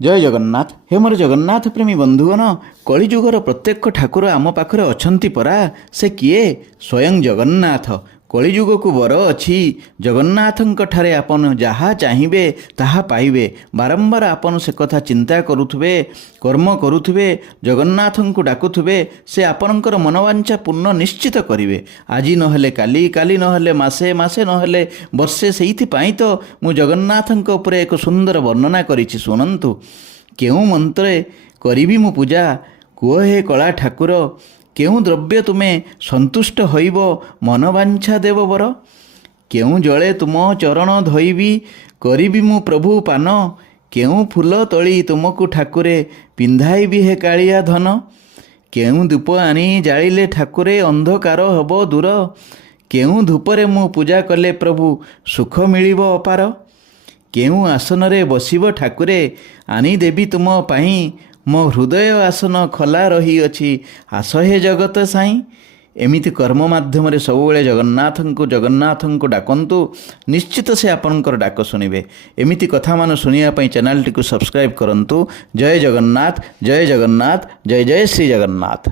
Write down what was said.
जय जगन्नाथ। हे मोर जगन्नाथ प्रेमी बंधुगण, कलिजुगर प्रत्येक ठाकुर आम पाखरे अछंती परा। से किए? स्वयं जगन्नाथ। कलिजुग को बर अच्छी जगन्नाथंक ठारे आपन जहाँ चाहिए ताहा पाइबे। बारंबार आपन से कथा चिंता करुथुबे, कर्म करुथुबे, जगन्नाथंकु डाकुथुबे, से आपनकर मनोवांछा पूर्ण निश्चित करिवे। आज नहेले काली, काली नहेले मासे, मासे नहेले वर्षे। सेइथिपाई तो मु जगन्नाथंक उपरे एक सुंदर वर्णना करिछि, सुनन्तु। केउ मंत्रे करिबी मु पूजा, कुह हे कला ठाकुर, केउ द्रव्य तुमे संतुष्ट होइब, मनोवांछा देव बर। केउ जले तुम चरण धोइबी, करिबी मु प्रभु पान। केउ फूल तोली तुमको ठाकुरे, पिंधाइबी हे कालिया धन। केउ धूप आनी जालिले ठाकुरे, अंधकार हब दूर। केउ धूपरे मु पूजा कले प्रभु, सुख मिलिब अपार। केउ आसनरे बसिब ठाकुरे, आनी देवी तुम पाई। मो हृदय आसन खला रही अछि, आस हे जगत साई। एमिति कर्म माध्यम सबुबले जगन्नाथंको डाकंतु, निश्चित से आपणकर डाक शुणिबे। एमिति कथा मान शुनिया पई चैनल टी को सब्सक्राइब करंतु। जय जगन्नाथ, जय जगन्नाथ, जय जय श्री जगन्नाथ।